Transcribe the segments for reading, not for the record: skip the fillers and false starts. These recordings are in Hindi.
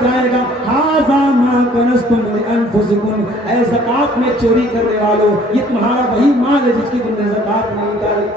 जाएगा, हाज़ा मा कनज़्तुम लिअन्फुसिकुम, ऐ ज़कात में चोरी करने वालों, ये तुम्हारा वही माल है जिसकी तुमने ज़कात नहीं निकाली।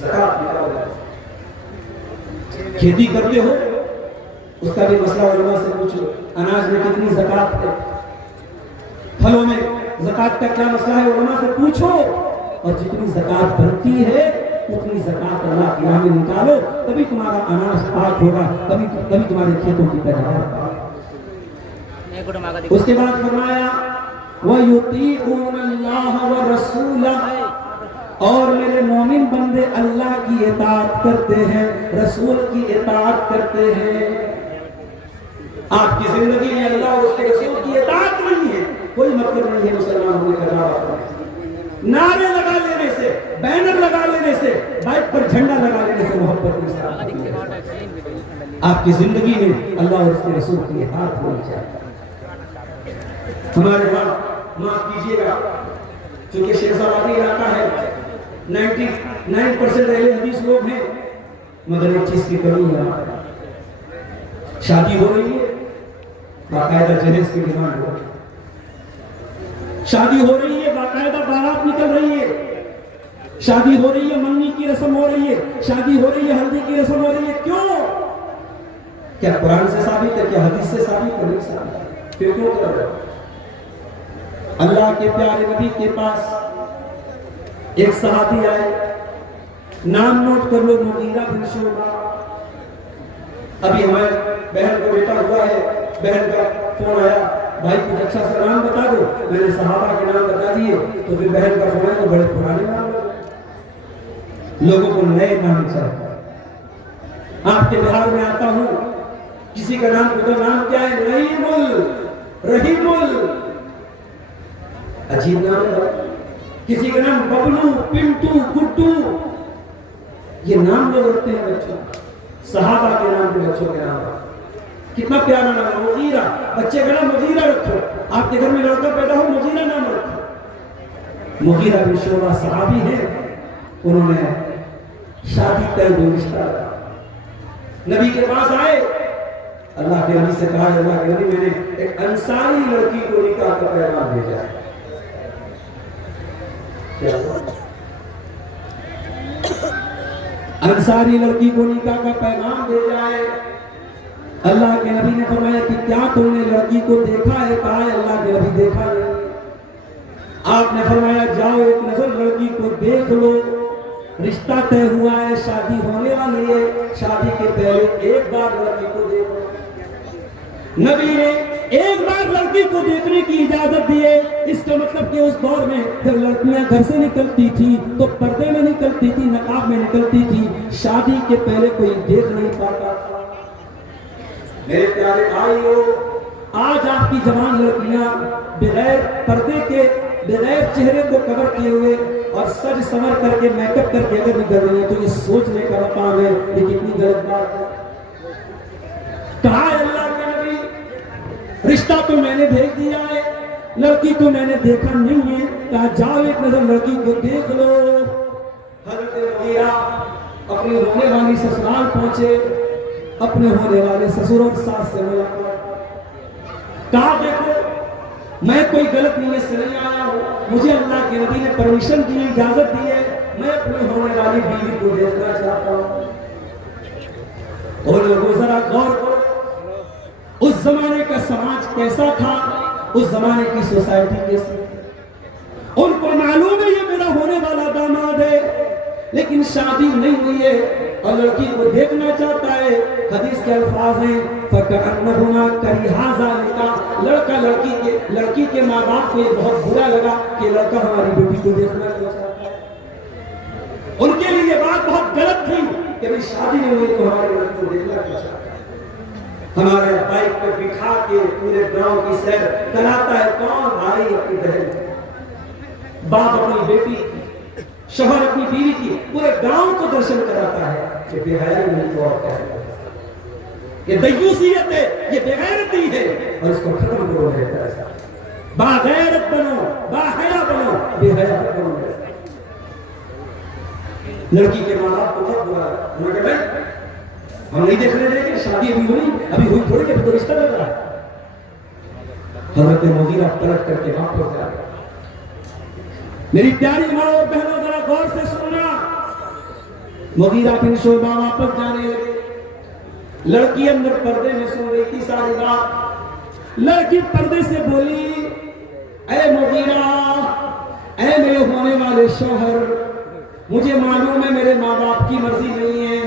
ज़कात निकालो। खेती करते हो, उसका भी मसला उलमा से पूछो, अनाज में कितनी ज़कात है, फलों में ज़कात का क्या मसला है, उलमा से पूछो। और जितनी ज़कात बनती है उतनी ज़कात अल्लाह की राह में निकालो, तभी तुम्हारा अनाज पाक होगा, तभी तुम्हारे खेतों की पैदावार। उसके बाद फरमाया वयुतीऊनल्लाह व रसूलह, और मेरे मोमिन बंदे अल्लाह की इताअत करते हैं, रसूल की इताअत करते हैं। आपकी जिंदगी में अल्लाह और उसके रसूल की इताअत नहीं है, कोई मतलब नहीं है मुसलमान होने का दावा। नारे लगा लेने से, बैनर लगा लेने से, बाइक पर झंडा लगा लेने से मोहब्बत नहीं। आपकी जिंदगी में अल्लाह और उसके रसूल की इताअत होनी चाहिए। हमारे वहां माफ कीजिएगा, क्योंकि शेरशाबादी इलाका है, 99% अहले हदीस लोग हैं, मगर एक चीज की कमी है, शादी हो रही है, बाकायदा जहेज की डिमांड हो रही है, शादी हो रही है, बाकायदा बारात निकल रही है, शादी हो रही है, मंगनी की रस्म हो रही है, शादी हो रही है, हल्दी की रस्म हो रही है। क्यों? क्या कुरान से साबित है, क्या हदीस से साबित है? नहीं साबित है। फिर क्यों कर रहे हो? अल्लाह के प्यारे नबी के पास एक सहाबी आए, नाम नोट कर लो, मुगीरा बिन शुअबा। अभी हमारे बहन को बेटा हुआ है, बहन का फोन आया, भाई कुछ अच्छा सा नाम बता दो। मैंने सहाबा के नाम बता दिए, तो फिर बहन का फोन आया तो बड़े पुराने नाम, लोगों को नए नाम चाहिए। आपके बिहार में आता हूं, किसी का नाम पूछो, नाम क्या है? रहीमुल, अजीब नाम है। किसी का नाम बबलू, पिंटू, गुड्डू, ये नाम लोग रखते हैं बच्चों, सहाबा के नाम पे बच्चों के नाम। कितना प्यारा नाम है, मुगीरा। बच्चे का नाम मुगीरा रखो, आपके घर में लड़का पैदा हो, मुगीरा नाम रखो। मुगीरा बिन शुअबा सहाबी है, उन्होंने शादी तय रिश्ता नबी के पास आए, अल्लाह के नबी से कहा, अल्लाह के नबी मैंने एक अंसारी लड़की को निकाह का पैगाम भेजा है। अंसारी लड़की को निकाह का पैगाम भेजा है। अल्लाह के नबी ने फरमाया कि क्या तुमने लड़की को देखा है? कहा अल्लाह के नबी देखा नहीं। आपने फरमाया जाओ एक नजर लड़की को देख लो, रिश्ता तय हुआ है, शादी होने वाली है, शादी के पहले एक बार लड़की को देखो। नबी ने एक बार लड़की को देखने की इजाजत दी है। इसका मतलब कि उस दौर में जब लड़कियां घर से निकलती थी तो पर्दे में निकलती थी, नकाब में निकलती थी, शादी के पहले कोई देख नहीं पाता। मेरे प्यारे भाइयों, आज आपकी जवान लड़कियां बगैर पर्दे के, बगैर चेहरे को कवर किए हुए और सज संवर करके, मेकअप करके अगर निकल रही है तो ये सोचने का मकाम है ये कितनी गलत बात है। कहा अल्लाह के नबी, रिश्ता तो मैंने भेज दिया है, लड़की को मैंने देखा नहीं है, कहा जाओ एक नजर लड़की को देख लो। हज़रत मुगीरा अपनी होने वाली ससुराल पहुंचे, अपने होने वाले ससुर और सास से मुलाकात। कहा देखो मैं कोई गलत नीयत से नहीं आया हूँ, मुझे अल्लाह के नबी ने परमिशन दी, इजाजत दी है, मैं अपनी होने वाली बीवी को देखना चाहता हूँ। और लोगों जरा गौर करो, उस जमाने का समाज कैसा था, उस जमाने की सोसाइटी कैसी। उनको मालूम है ये मेरा होने वाला दामाद है, लेकिन शादी नहीं हुई है और लड़की को देखना चाहता है। हदीस के अल्फाज हैं फकअन्नहुमा करिहा ज़ालिका, लड़की के माँ बाप को ये बहुत बुरा लगा कि लड़का हमारी बेटी को देखना चाहता है। उनके लिए ये बात बहुत गलत थी कि भाई शादी नहीं हुई तो हमारे लड़की को देखना चाहता है। हमारे बाइक पर बिठा के पूरे गांव की सैर कराता है कौन? भाई अपनी बहन, बाप अपनी बेटी, शोहर अपनी बीवी की, पूरे गांव को दर्शन कराता है। ये बेहयाई नहीं तो और क्या है? ये दय्यूसियत है, ये बेगैरती है और इसको खत्म करो। ऐसा बागैरत बनो, बाहया बनो, बेहया बनो। लड़की के माँ बाप को बहुत बुरा लगा, हम नहीं देखने देंगे शादी अभी हुई थोड़ी देर तो रिश्ता लग रहा है। हजरत मुगीरा पलट करके वापस जा गया। मेरी प्यारी माँ और बहनों जरा गौर से सुनना। मुगीरा बिन शोबा वापस जाने लगे। लड़की अंदर पर्दे में सुन रही थी सारी रात। लड़की पर्दे से बोली, ऐ मुगीरा, ऐ मेरे होने वाले शौहर, मुझे मालूम है मेरे माँ बाप की मर्जी नहीं है,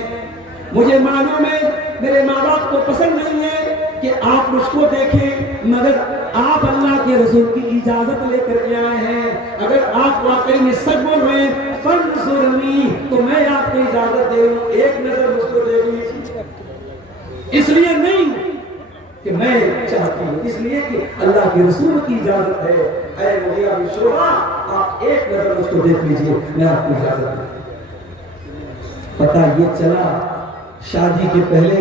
मुझे मालूम है मेरे माँ बाप को पसंद नहीं है कि आप मुझको देखें, मगर आप अल्लाह के रसूल की इजाजत लेकर के आए हैं। अगर आप वाकई में सच बोल रहे हैं फंसुरनी, तो मैं आपको इजाजत दे रहा हूं, एक नजर मुझको दे दीजिए। इसलिए नहीं कि मैं चाहती हूं, इसलिए कि अल्लाह के रसूल की इजाजत है। ऐ मुगीरा बिन शोबा, आप एक नजर मुझको देख लीजिए, मैं आपको इजाजत दूं। पता ये चला शादी के पहले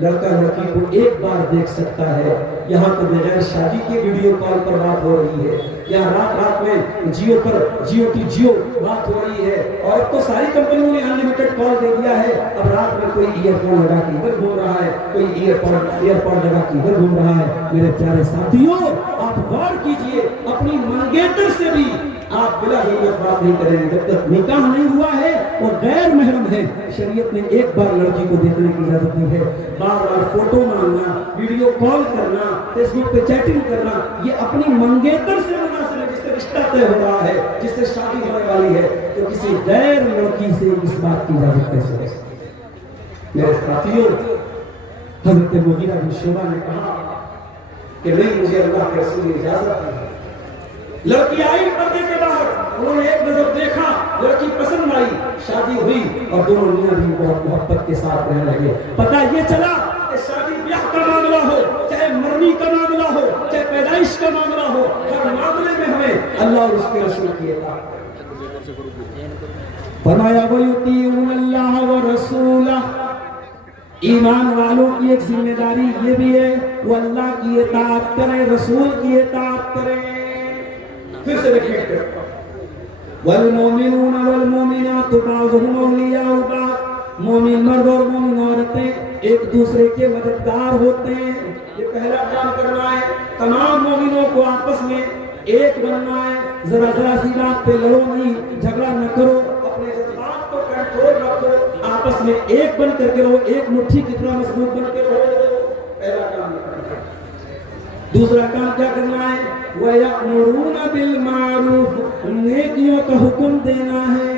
लड़का लड़की को एक बार देख सकता है, यहाँ तो बगैर शादी के वीडियो कॉल पर बात हो रही है। यहाँ रात रात में जियो पर जियो टू जियो बात हो रही है। और अब तो सारी कंपनियों ने अनलिमिटेड कॉल दे दिया है। अब रात में कोई ईयरफोन लगा के इधर घूम रहा है, कोई ईयरपॉड लगा के इधर घूम रहा है। मेरे प्यारे साथियों, आप गौर कीजिए, अपनी मंगेतर से भी आप बिला जरूरत बात नहीं करेंगे जब तक निकाह नहीं हुआ है और गैर महरम है। शरीयत ने एक बार लड़की को देखने की इजाजत दी है। बार बार फोटो मांगना, वीडियो कॉल करना, फेसबुक पे चैटिंग करना, ये अपनी मंगेतर से मुनासिब है, जिससे रिश्ता तय हो रहा है, जिससे शादी होने वाली है। तो किसी गैर लड़की से इस बात की इजाजत कैसे हो सकती है? मेरे साथियों, हजरत मुगीरा बिन शोबा ने कहा कि नहीं, मुझे अल्लाह के रसूल की इजाजत है। लड़की आई पर्दे के बाहर, उन्होंने एक नजर देखा, लड़की पसंद आई, शादी हुई और दोनों मियां भी बहुत मोहब्बत के साथ रहने लगे। पता ये चला कि शादी ब्याह का मामला हो, चाहे मरनी का मामला हो, चाहे पैदाइश का मामला हो, हर मामले में हमें अल्लाह और उसके रसूल की इताअत फरमाया, वयुतीऊन अल्लाह व रसूलह। ईमान वालों की एक जिम्मेदारी ये भी है, वो अल्लाह की इताअत करें, रसूल की इताअत करें। फिर से रिपीट करता हूं, वल मोमिनून वल मोमिनातु बाज़ुहुम औलियाउ बाज़। मोमिन मर्द और मोमिन औरतें एक दूसरे के मददगार होते हैं। ये पहला काम करना है, तमाम मोमिनों को आपस में एक बनना है। जरा जरा सी बात पे लड़ो नहीं, झगड़ा न करो, अपने जज्बात को कंट्रोल रखो, आपस में एक बन करके रहो, एक मुट्ठी कितना मजबूत बन के रहो। पहला काम करना है। दूसरा काम क्या करना है, वयअमुरून बिल मारूफ, नेकियों का हुक्म देना है।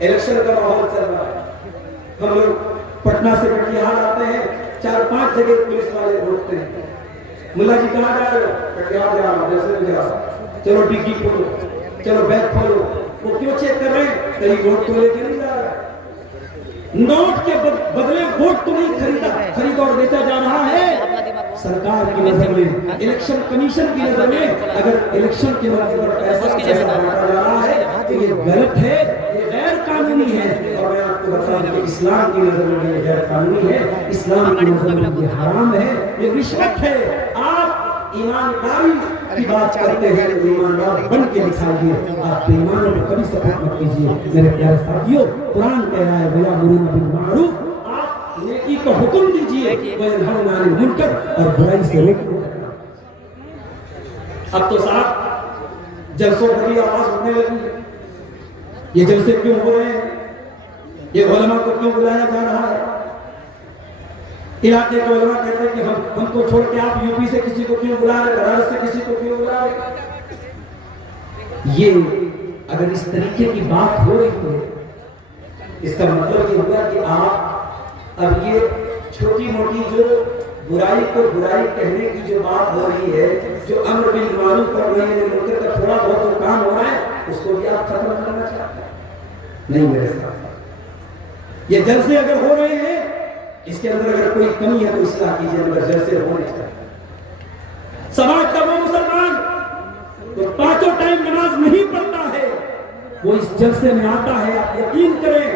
इलेक्शन का माहौल चल रहा है, हम लोग पटना से कटिहार आते हैं, 4-5 जगह पुलिस वाले रोकते हैं। मुल्ला जी कहाँ जा रहे हो? कटिहार जा रहा हूं। चलो डिग्गी खोलो, चलो बैग खोलो। वो क्यों चेक कर रहे हैं? कहीं वोट तो लेके नहीं जा रहा, नोट के बदले वोट तो नहीं खरीद और बेचा जा रहा है। सरकार की नजर में, इलेक्शन कमीशन की नजर में, अगर इलेक्शन के मौके पर पैसा बांटा जा रहा है तो ये गलत है, ये गैर कानूनी है। और मैं आपको बता दूं कि इस्लाम की नजर में ये गैर कानूनी है, इस्लाम की नजर में ये हराम है, ये रिश्वत है। आप ईमानदारी की बात करते हैं, ईमानदार बन के दिखाइए, आप बेईमानों को कभी सपोर्ट मत कीजिए। मेरे प्यारे साथियों, कुरान कह रहा है वयअमुरून बिल मारूफ, नेकी का हुक्म दीजिए, वयनहौना अनिल मुनकर, और बुराई से रोको। अब तो साहब जलसों की आवाज उठने लगी। ये जलसे क्यों हो रहे हैं? ये उलमा को क्यों बुलाया जा रहा है? इलाके के उलमा कहते हैं कि हमको छोड़ के आप यूपी से किसी को क्यों बुला रहे, बनारस से किसी को क्यों बुला रहे? ये अगर इस तरीके की बात हो रही है, इसका मतलब ये हुआ कि आप अब ये छोटी मोटी जो बुराई को बुराई कहने की जो बात हो रही है, जो अम्र बिल मारूफ कर रही है, मुनकर का थोड़ा बहुत जो काम हो रहा है, उसको भी आप खत्म करना चाहते हैं? नहीं मेरे साथ। ये जलसे अगर हो रहे हैं, इसके अंदर अगर कोई कमी है तो इस्लाह कीजिए, अगर जलसे होने चाहिए। समाज का वो मुसलमान तो 5 टाइम नमाज नहीं पढ़ता है, वो इस जलसे में आता है। आप यकीन करें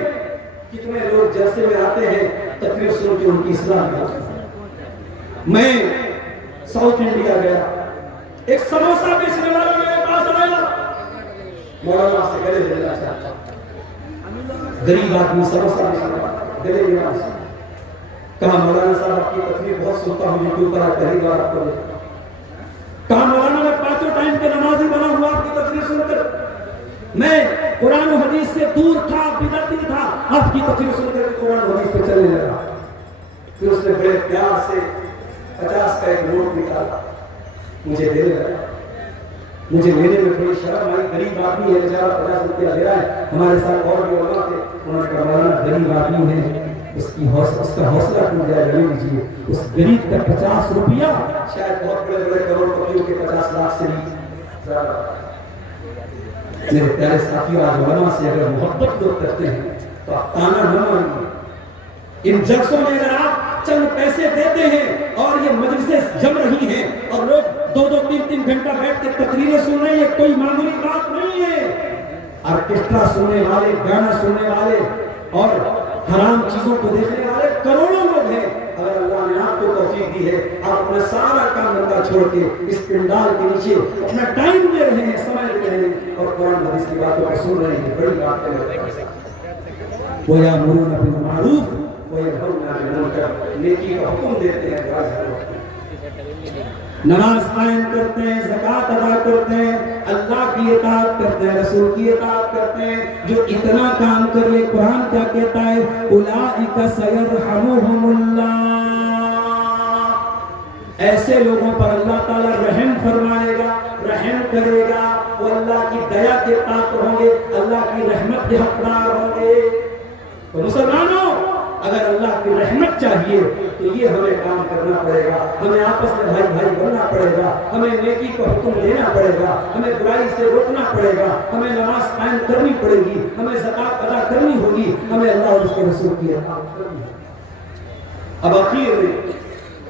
कितने लोग जलसे में आते हैं, तकरीर सुन के उनकी इस्लाह होती है। मैं साउथ इंडिया गया, एक समोसा बेचने वाला मेरे पास आया, मौलाना से गले मिलना चाहता, गरीब आदमी समोसा बेचने वाला, गले लगा कहा मौलाना साहब आपकी तकलीफ बहुत सुनता हूँ यूट्यूब पर पहली बार आपको देखा। कहा मौलाना मैं 5 टाइम के नमाजी बना हुआ आपकी तकलीफ सुनकर, मैं कुरान और हदीस से दूर था, बिदअती था, आपकी तकलीफ सुनकर कुरान और हदीस पे चलने लगा। फिर उसने बड़े प्यार से 50 का एक नोट निकाला, मुझे देने लगा। मुझे लेने में थोड़ी शर्म आई, गरीब आदमी है बेचारा, 50 रुपया दे रहा है। हमारे साथ और भी उलमा थे, उन्होंने कहा मौलाना गरीब आदमी है, उसका हौसला टूट जाए, ले लीजिए। उस गरीब का 50 रुपया शायद बहुत बड़े बड़े करोड़पतियों के 50 लाख से भी ज्यादा। मेरे प्यारे साथियों, आज उलमा से अगर मोहब्बत लोग करते हैं तो आप ताना न मानिए। इन जलसों में अगर आप चंद पैसे देते हैं और ये मजलिसें जम रही हैं और लोग 2-2, 3-3 घंटा बैठ के तकरीरें सुन रहे हैं, कोई मामूली बात नहीं है। ऑर्केस्ट्रा सुनने वाले, गाना सुनने वाले और हराम चीजों को देखने वाले करोड़ों लोग हैं। अगर अल्लाह ने आपको तौफीक दी है, आप अपना सारा काम धंधा छोड़ के इस पिंडाल के नीचे अपना टाइम दे रहे हैं, समय दे रहे हैं और कुरान हदीस की बातों को सुन रहे हैं, बड़ी बात कर रहे हैं। वो यामुरूना बिल मारूफ व यनहौना अनिल मुनकर, नेकी का हुक्म देते हैं, नमाज कायम करते हैं, ज़कात अदा करते हैं, अल्लाह की इताअत करते हैं, रसूल की इताअत करते हैं। जो इतना काम कर ले, कुरान क्या कहता है, उलाइका सयरहमुहुमुल्लाह, ऐसे लोगों पर अल्लाह ताला रहम फरमाएगा, रहम करेगा। वो अल्लाह की दया के पात्र होंगे, अल्लाह की रहमत के हकदार होंगे। तो मुसलमानों, अगर अल्लाह की रहमत चाहिए तो ये हमें काम करना पड़ेगा, हमें आपस में भाई भाई बनना पड़ेगा, हमें नेकी को हुक्म देना पड़ेगा, हमें बुराई से रोकना पड़ेगा, हमें नमाज कायम करनी पड़ेगी, हमें ज़कात अदा करनी होगी, हमें अल्लाह और उसके रसूल की इताअत करनी होगी। अब आखिर में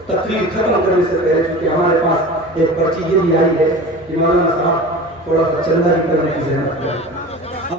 तकरीर खत्म करने से पहले, क्योंकि हमारे पास एक पर्ची ये भी आई है कि मौलाना साहब थोड़ा सा चंदा भी करने की जहमत करें।